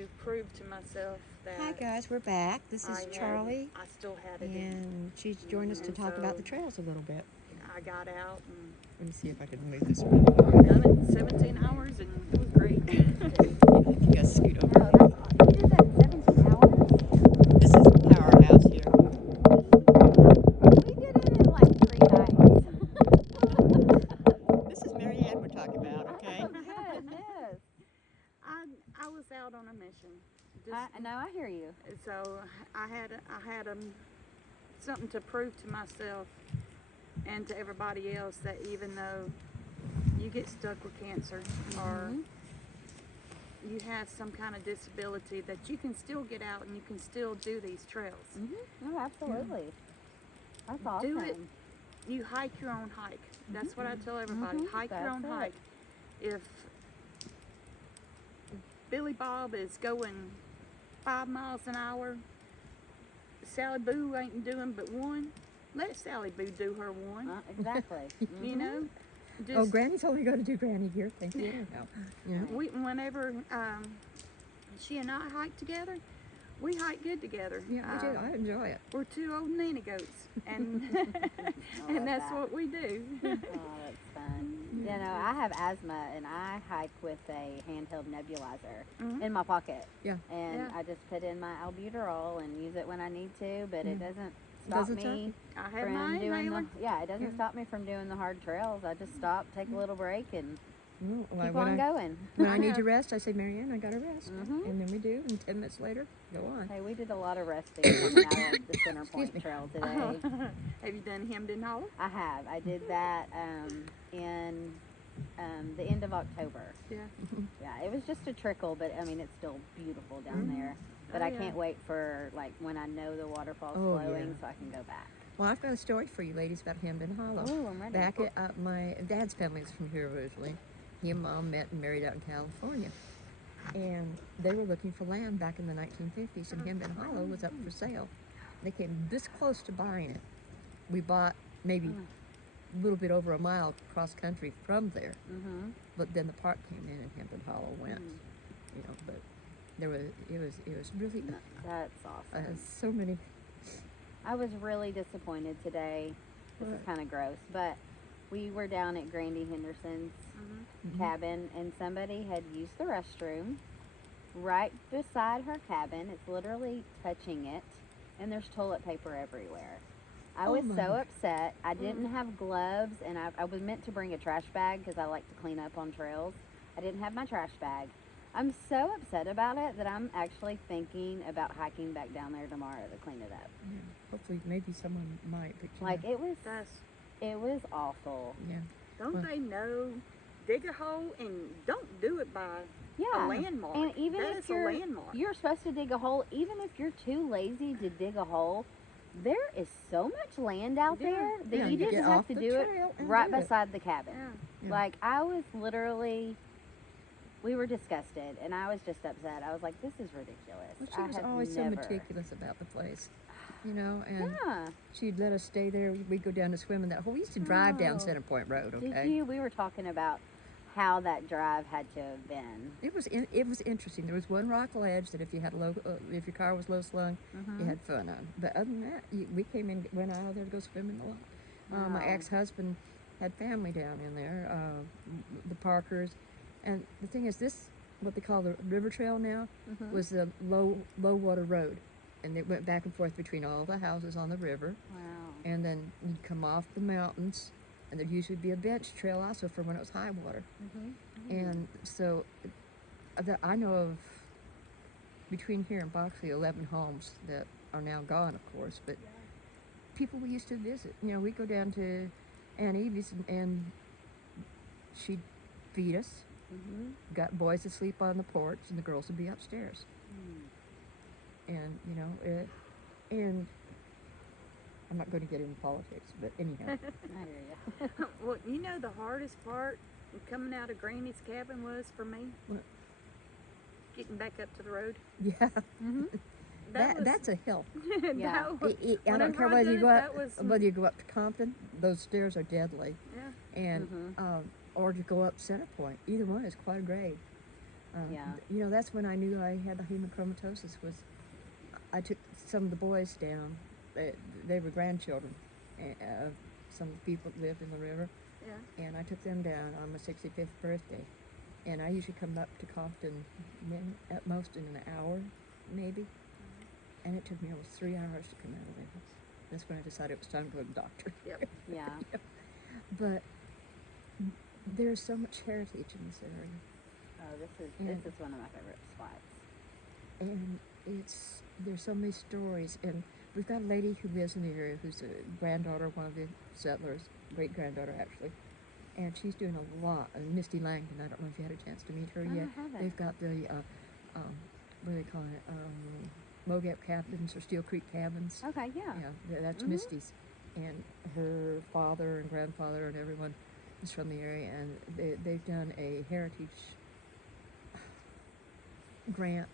to prove to myself that. Hi guys, we're back. This is Charlie, I still had it in. and she's joined us to And talk about the so trails a little bit. I got out and Let me see if I can move this. I've done it in 17 hours and it was great. You guys scoot over. Oh, that's awesome. You did that in 17 hours? This is the powerhouse here. We did it in like 3 nights. This is Marianne we're talking about, okay? Oh, goodness. I was out on a mission. No, I hear you. So I had something to prove to myself and to everybody else that even though you get stuck with cancer or you have some kind of disability, that you can still get out and you can still do these trails. No, absolutely. That's awesome. Do it. You hike your own hike. That's what I tell everybody. Hike your own hike. If Billy Bob is going 5 miles an hour, Sally Boo ain't doing but one. Let Sally Boo do her one. Exactly. You know. Oh, Granny's only going to do Granny gear. Thank you. No. Yeah. Whenever she and I hike together, we hike good together. Yeah, I do. I enjoy it. We're two old nanny goats, and and that's what we do. Oh, that's fun. You know, I have asthma, and I hike with a handheld nebulizer in my pocket. Yeah. And I just put in my albuterol and use it when I need to, but it doesn't stop me I have my from doing inhaler. it doesn't stop me from doing the hard trails. I just stop, take a little break, and Well, keep on going. When I need to rest, I say, Marianne, I got to rest. And then we do, and 10 minutes later, go on. Hey, we did a lot of resting coming out of the Center Point Trail today. Have you done Hemden Hollow? I have. I did that in the end of October. Yeah. Yeah, it was just a trickle, but I mean, it's still beautiful down there. But I can't wait for like when I know the waterfall's flowing, so I can go back. Well, I've got a story for you ladies about Hemden Hollow. Oh, I'm ready. Back at my dad's family is from here originally. He and Mom met and married out in California. And they were looking for land back in the 1950s, and Hemden Hollow was up for sale. They came this close to buying it. We bought maybe a little bit over a mile cross country from there. But then the park came in and Hemden Hollow went. You know, but it was really That's awesome. so many. I was really disappointed today. This is kind of gross, but we were down at Grandy Henderson's cabin, and somebody had used the restroom right beside her cabin. It's literally touching it, and there's toilet paper everywhere. I was so upset. I didn't have gloves, and I was meant to bring a trash bag because I like to clean up on trails. I didn't have my trash bag. I'm so upset about it that I'm actually thinking about hiking back down there tomorrow to clean it up. Yeah, hopefully, maybe someone might. But Like it was awful. Yeah. Don't they know? Dig a hole and don't do it by a landmark. And even that if is a landmark. you're supposed to dig a hole, even if you're too lazy to dig a hole, there is so much land out there that you didn't have to do it right beside the cabin. Yeah. Like I was literally, we were disgusted, and I was just upset. I was like, this is ridiculous. Well, she was always so meticulous about the place, you know, and she'd let us stay there. We'd go down to swim in that hole. We used to drive down Center Point Road, okay? Did you? We were talking about how that drive had to have been. It was interesting. There was one rock ledge that if you had if your car was low slung, you had fun on. But other than that, we went out there to go swimming a lot. My ex-husband had family down in there, the Parkers, and the thing is, this what they call the river trail now was the low water road, and it went back and forth between all the houses on the river. Wow. And then you'd come off the mountains, and there'd usually be a bench trail also for when it was high water. And so I know of, between here and Boxley, 11 homes that are now gone, of course, but people we used to visit. You know, we'd go down to Aunt Evie's, and she'd feed us, got boys to sleep on the porch, and the girls would be upstairs. And, you know, and I'm not going to get into politics, but anyhow. I hear you. Well, you know the hardest part coming out of Granny's cabin was for me? What? Getting back up to the road. Yeah. That's a hill. Yeah. I don't care whether you go up to Compton, those stairs are deadly. Yeah. And or to go up Center Point. Either one is quite a grade. Yeah. You know, that's when I knew I had the hemochromatosis. Was I took some of the boys down. They were grandchildren. Of some of the people that lived in the river, Yeah. and I took them down on my 65th birthday. And I usually come up to Compton at most in an hour, maybe. And it took me almost 3 hours to come out of there. That's when I decided it was time to go to the doctor. Yep. Yeah. But there's so much heritage in this area. Oh, this And- is one of my favorite spots. And there's so many stories. And we've got a lady who lives in the area who's a granddaughter of one of the settlers, great granddaughter actually. And she's doing a lot. Misty Langdon, I don't know if you had a chance to meet her I yet. haven't. They've got the, what do they call it? Mogap cabins or Steel Creek cabins. Okay, yeah. Yeah, that's Mhm. Misty's. And her father and grandfather and everyone is from the area. And they've done a heritage grant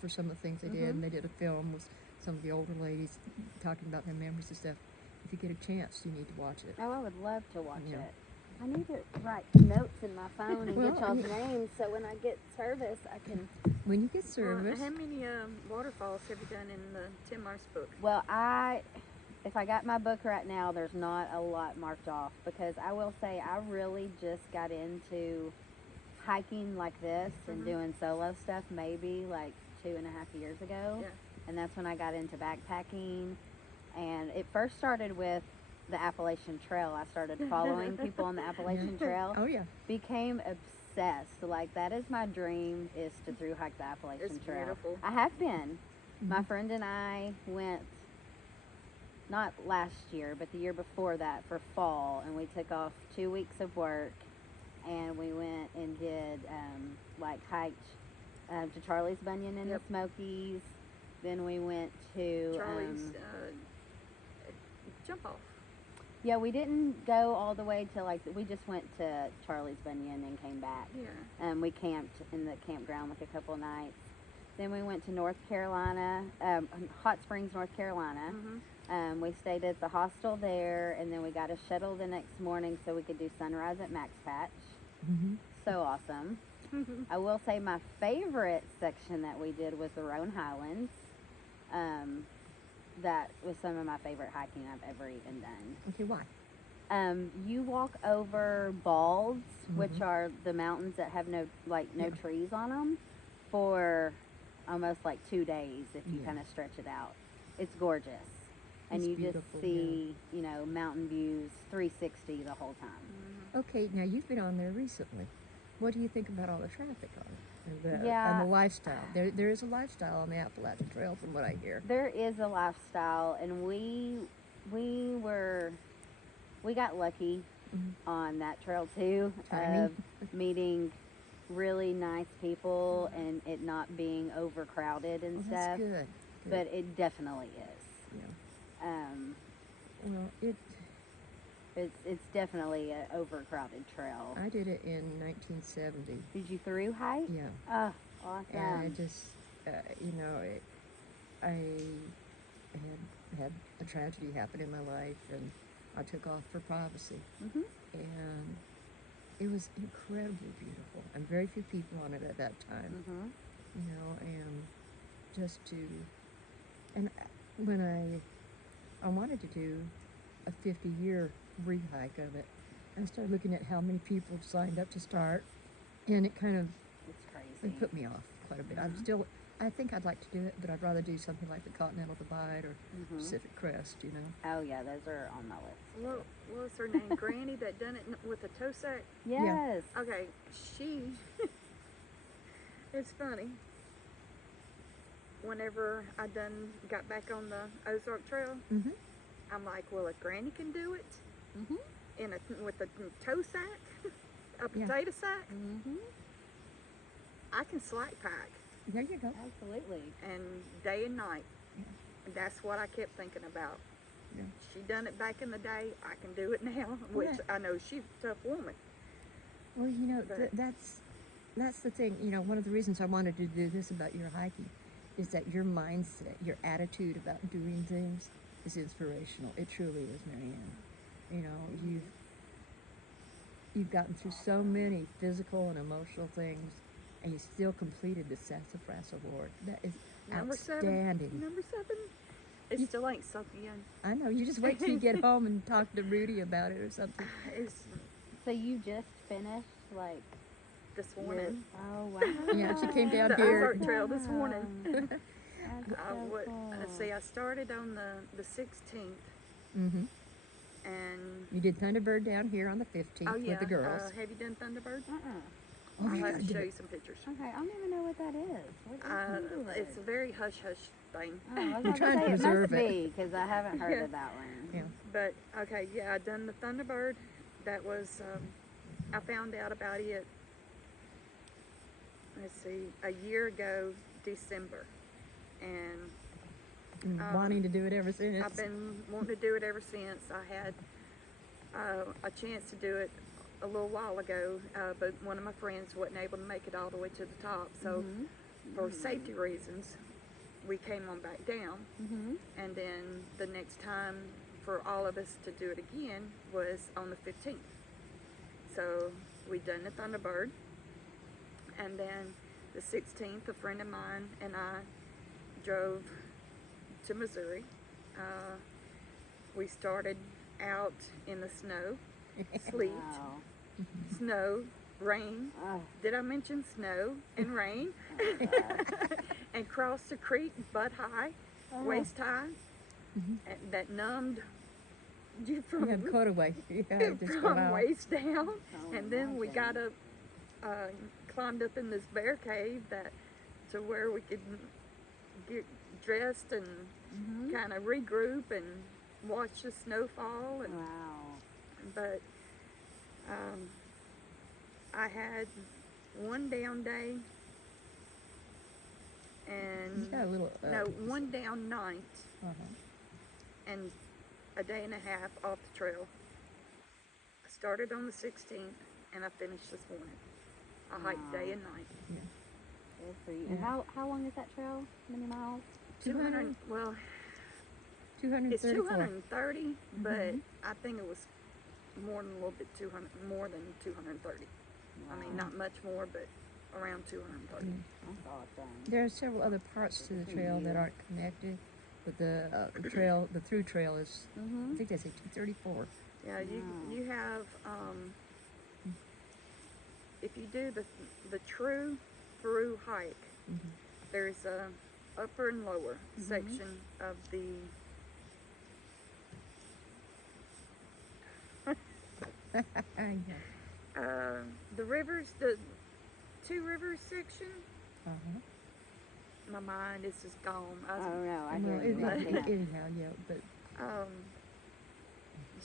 for some of the things they did. Mhm. And they did a film with some of the older ladies talking about their memories and stuff. If you get a chance, you need to watch it. Oh, I would love to watch Yeah. it. I need to write notes in my phone and Well, get y'all's yeah. names so when I get service, I can. When you get service, How many waterfalls have you done in the 10 Mice book? Well, if I got my book right now, there's not a lot marked off because I will say I really just got into hiking like this and Mhm. doing solo stuff maybe like 2.5 years ago. Yeah. And that's when I got into backpacking. And it first started with the Appalachian Trail. I started following people on the Appalachian Trail. oh yeah, Became obsessed. Like that is my dream, is to through hike the Appalachian It's Trail. beautiful. I have been. My Mhm. friend and I went not last year, but the year before that for fall, and we took off 2 weeks of work, and we went and did like hiked to Charlie's Bunyan in Yep. the Smokies. Then we went to Charlie's jump off. yeah, we didn't go all the way to like we just went to Charlie's Bunyan and came back. Yeah. We camped in the campground like a couple nights. Then we went to North Carolina, Hot Springs, North Carolina. Mm-hmm. We stayed at the hostel there, and then we got a shuttle the next morning so we could do sunrise at Max Patch. Mhm. So awesome. I will say my favorite section that we did was the Roan Highlands. That was some of my favorite hiking I've ever even done. Okay, why? You walk over balds, which Mhm. are the mountains that have no Yeah. trees on them, for almost like 2 days if you Yeah. kind of stretch it out. It's gorgeous, and It's you beautiful, just see mountain views 360 the whole time. Mm-hmm. Okay, now you've been on there recently. What do you think about all the traffic on it Yeah. and the lifestyle? There is a lifestyle on the Appalachian Trail, from what I hear. There is a lifestyle, and we got lucky Mhm. on that trail too, Timing. of meeting really nice people and it not being overcrowded and Well, stuff. that's good. But it definitely is. Yeah. Um, Well, it's definitely an overcrowded trail. I did it in 1970. Did you through hike? Yeah. Oh, awesome. And it just, I had a tragedy happen in my life, and I took off for privacy. Mhm. And it was incredibly beautiful, and very few people on it at that time. Mhm. And just to, and when I wanted to do a 50-year re-hike of it, I started looking at how many people signed up to start, and it kind of It's crazy. put me off quite a bit. Mhm. I think I'd like to do it, but I'd rather do something like the Continental Divide or Mhm. Pacific Crest, Oh yeah, those are on my list. What was her name? Granny that done it with the toe sack? Yes. Okay, she. It's funny. Whenever I got back on the Ozark Trail, Mm-hmm. I'm like, well, if Granny can do it Mhm. with a toe sack, a Yeah. potato sack, Mhm. I can slack pack There you go. Absolutely. and day and night. Yeah. And that's what I kept thinking about. Yeah. She done it back in the day. I can do it now, which Right. I know she's a tough woman. Well, But- that's the thing. One of the reasons I wanted to do this about your hiking is that your mindset, your attitude about doing things is inspirational. It truly is, Marianne. You've gotten through so many physical and emotional things, and you still completed the Sassafras Award. That is Number outstanding. 7. Number 7. It You- still ain't sunk in. I know. You just wait till you get home and talk to Rudy about it or something. It's So you just finished like this your- morning. Oh wow. Yeah, she came down The here. Ozark Trail this morning. That's so cool. See, I started on the 16th, Mm-hmm. and You did Thunderbird down here on the 15th oh yeah, with the girls. have you done Thunderbird? Oh, I'll you have gotta to do show it. you some pictures. Okay, I don't even know what that is. What is Thunderbird? It's a very hush hush thing. Oh, I was We're about trying to say, preserve it must it. be because I haven't heard Yeah. of that one. Yeah. But okay, yeah, I done the Thunderbird. That was I found out about it. Let's see, a year ago, December, and Wanting to do it ever since. I've been wanting to do it ever since. I had a chance to do it a little while ago, but one of my friends wasn't able to make it all the way to the top. So, for safety reasons, we came on back down. Mhm. And then the next time for all of us to do it again was on the 15th. So, we done the Thunderbird. And then the 16th, a friend of mine and I drove to Missouri. We started out in the snow, sleet, Wow. snow, rain. Oh, Did I mention snow and rain? And crossed the creek butt high, waist high, and that numbed you You from, had cutaway. You had to just go from out. waist down. Oh, And then we got imagine. up, climbed up in this bear cave that to where we could get dressed and kind of regroup and watch the snow fall. And wow. but I had one down day You and got a little. no, one down night Uh-huh. and a day and a half off the trail. I started on the 16th and I finished this morning. I hiked day and night. Good for you. And Yeah. how long is that trail? How many miles? 200, well, 234. it's 230, but Mhm. I think it was more than a little bit 200, more than 230. I mean, Wow. not much more, but around 230. That's awesome. There are several other parts to the trail that aren't connected, but the trail, the through trail is, I Mhm. think they say 234. Yeah, Wow. you have if you do the true through hike, Mhm. there's a upper and lower section of the Yeah. the rivers, the two rivers section. Uh-huh. My mind is just gone. Oh no, I Well, hear you. anyhow, yeah, but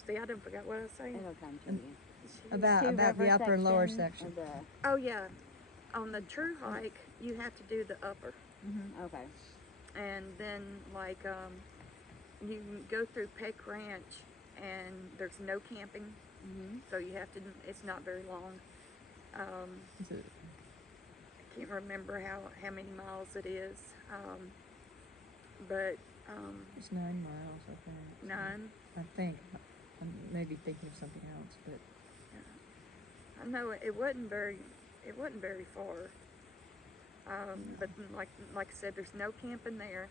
See, I didn't forget what I was saying. It'll come to you. about Two the river upper and lower section section. of Oh yeah, on the true hike, you have to do the upper, okay. and then like you can go through Peck Ranch, and there's no camping, so you have to. It's not very long. Is it- I can't remember how many miles it is, but It's 9 miles, I think. 9. I think. I'm maybe thinking of something else, but I know it wasn't very far. But like I said, there's no camping there,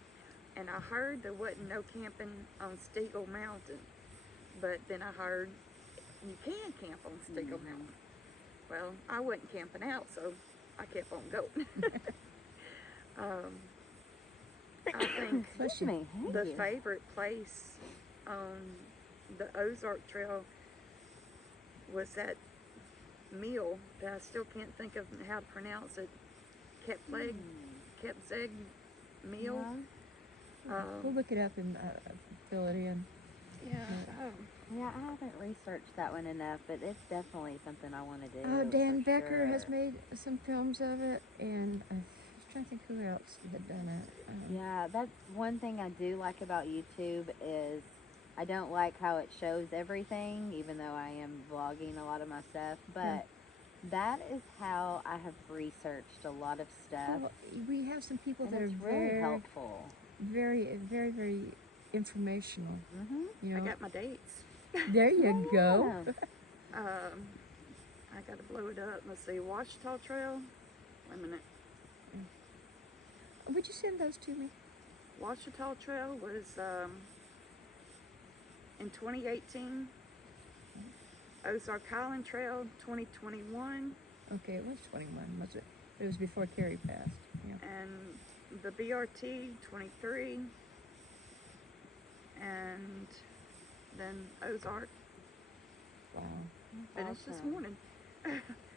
and I heard there wasn't no camping on Steagle Mountain, but then I heard you can camp on Steagle Mountain. Well, I wasn't camping out, so I kept on going. I think bless you. Me, thank the you. favorite place on the Ozark Trail was that meal that I still can't think of how to pronounce it. Kepzeg meal. We'll look it up and fill it in. Yeah. Yeah, I haven't researched that one enough, but it's definitely something I want to do. Dan for Becker has sure. made some films of it, and I was trying to think who else had done it. Yeah, that's one thing I do like about YouTube is I don't like how it shows everything, even though I am vlogging a lot of my stuff, but that is how I have researched a lot of stuff. Well, we have some people And that are it's really very, helpful. very informational. Mm-hmm. You I know, got my dates. there you go. I gotta blow it up. Let's see, Washita Trail Wait a minute. Would you send those to me? Washita Trail was in 2018. Ozark Highland Trail 2021. Okay, it was 21, was it? It was before Carrie passed. Yeah. And the BRT 23. And then Ozark Wow. finished this Awesome. morning.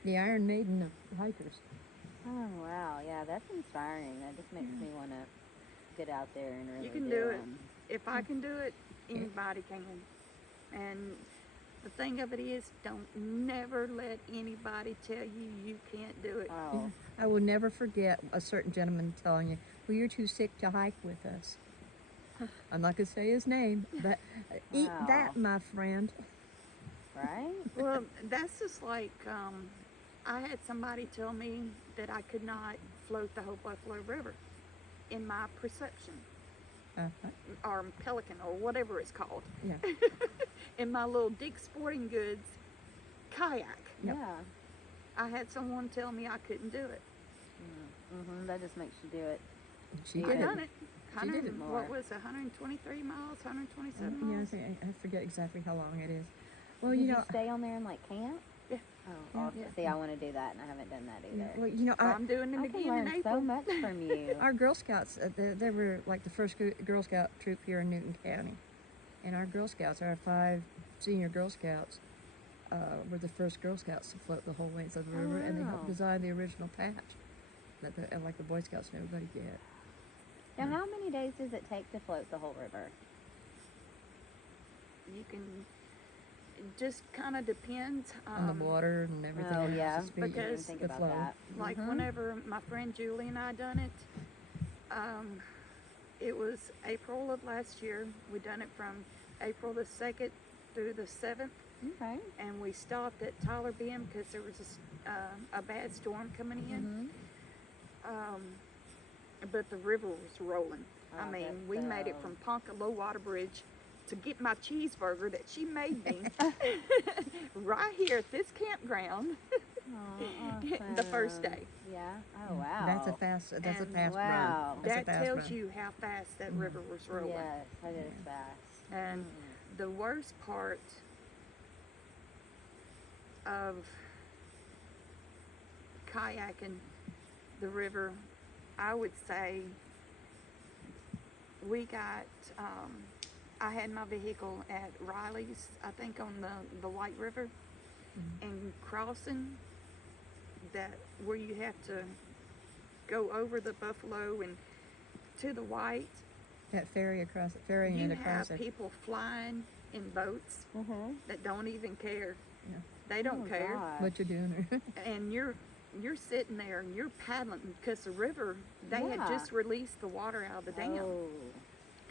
The Iron Maiden of hikers. Oh wow, yeah, that's inspiring. That just makes me want to get out there and really You can do it. 'em. If I can do it, anybody can. And the thing of it is, don't never let anybody tell you you can't do it. Oh, I will never forget a certain gentleman telling you, well, you're too sick to hike with us. I'm not going to say his name, but eat Wow. that, my friend. right? Well, that's just like I had somebody tell me that I could not float the whole Buffalo River in my perception, Uh-huh. or Pelican, or whatever it's called, Yeah. in my little Dick's Sporting Goods kayak. Yep. Yeah. I had someone tell me I couldn't do it. Mm-hmm. That just makes you do it. She I did done it. it. She did it more. What was it, 123 miles, 127 Yeah, I, miles? think, I forget exactly how long it is. Well, Did you you know, stay on there and like camp? Yeah. Oh, Yeah. awesome. Yeah. See, I want to do that, and I haven't done that either. well, you know, I'm doing it I can again in learn April. so much from you. our Girl Scouts, they were like the first Girl Scout troop here in Newton County. And our Girl Scouts, our 5 senior Girl Scouts, were the first Girl Scouts to float the whole length of the river, and they helped wow. design the original patch that like the Boy Scouts and everybody get. Now, how many days does it take to float the whole river? You can, it just kind of depends. On the water and everything. Oh, else, yeah. the speed, I didn't even Because think the about flow. that. Like Mhm. whenever my friend Julie and I done it, it was April of last year. We done it from April the 2nd through the 7th, Okay. and we stopped at Tyler Bend because there was a bad storm coming in. But the river was rolling. Oh, I mean, that's we made it so- from Ponca Low Water Bridge to get my cheeseburger that she made me right here at this campground Oh, the first awesome. day. Yeah. Oh wow. That's a fast And run. wow. That's a That fast tells run. you how fast that river was rolling. Yes, that is fast. And the worst part of kayaking the river, I would say, we got, I had my vehicle at Riley's, I think on the White River, and crossing that where you have to go over the Buffalo and to the White, That ferrying you it across have there. people flying in boats Mm-hmm. that don't even care. Yeah. They don't care. What you're doing there. And you're sitting there and you're paddling because the river, they had Yeah. just released the water out of the dam. Oh.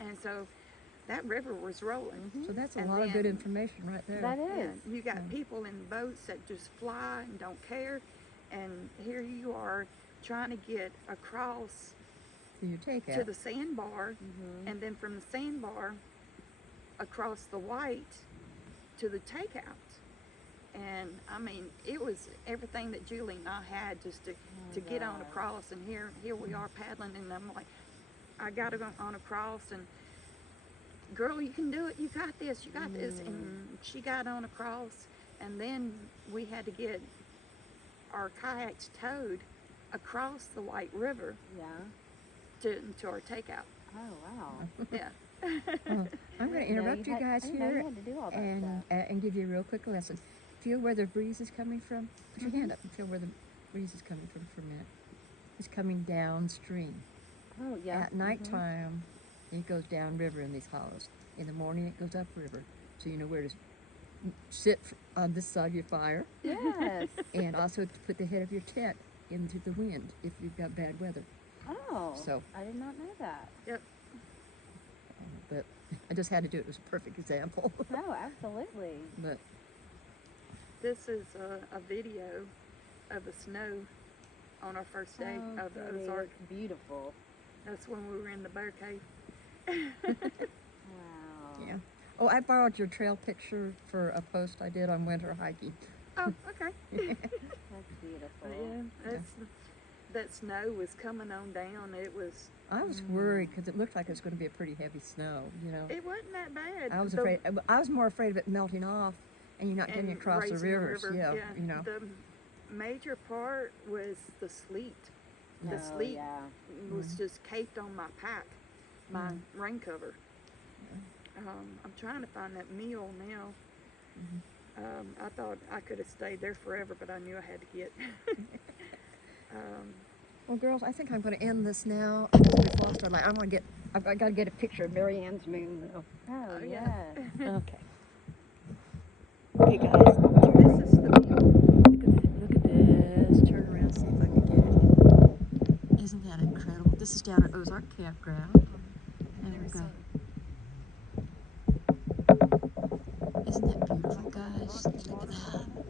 And so that river was rolling. So that's a And lot of good then- information right there. That Yeah, is. you got people in boats that just fly and don't care. And here you are trying to get across So you take to out. the sandbar, and then from the sandbar across the White to the takeout. And I mean, it was everything that Julie and I had just to get on gosh. across. And here we are paddling, and I'm like, I got to go on across, and girl, you can do it. You got this. You got this. And she got on across, and then we had to get our kayaks towed across the White River Yeah. to our takeout. Oh wow. Yeah. Oh, I'm going to interrupt you guys I didn't know you here had to do all that and stuff. and give you a real quick lesson. Feel where the breeze is coming from. Put your hand up and feel where the breeze is coming from for a minute. It's coming downstream. Oh yeah. At nighttime, it goes downriver in these hollows. In the morning, it goes upriver. So you know where to sit on this side of your fire, Yes. and also to put the head of your tent into the wind if you've got bad weather. Oh. So- I did not know that. Yep. But I just had to do it. It was a perfect example. No, absolutely. But This is a video of the snow on our first day Oh, of the pretty. Ozark. It's beautiful. That's when we were in the bear cave. Wow. yeah. Oh, I borrowed your trail picture for a post I did on winter hiking. Oh, okay. That's beautiful. But yeah, that's that snow was coming on down, it was. I was worried because it looked like it was going to be a pretty heavy snow, you know. It wasn't that bad. I was afraid. I was more afraid of it melting off and you not getting and across the raising rivers. river. Yeah, you know. The major part was the sleet. The Oh, sleet yeah. was just caked on my pack, my rain cover. I'm trying to find that meal now. I thought I could have stayed there forever, but I knew I had to get. Well, girls, I think I'm going to end this now. We've lost our light. I've got to get a picture of Mary Ann's moon, though. Oh, yeah. yeah. Okay. Okay, guys. This is the meal. Look at this. Turn around, see if I can get it. Isn't that incredible? This is down at Ozark Campground. And we've got. Isn't that beautiful, guys? Look at that.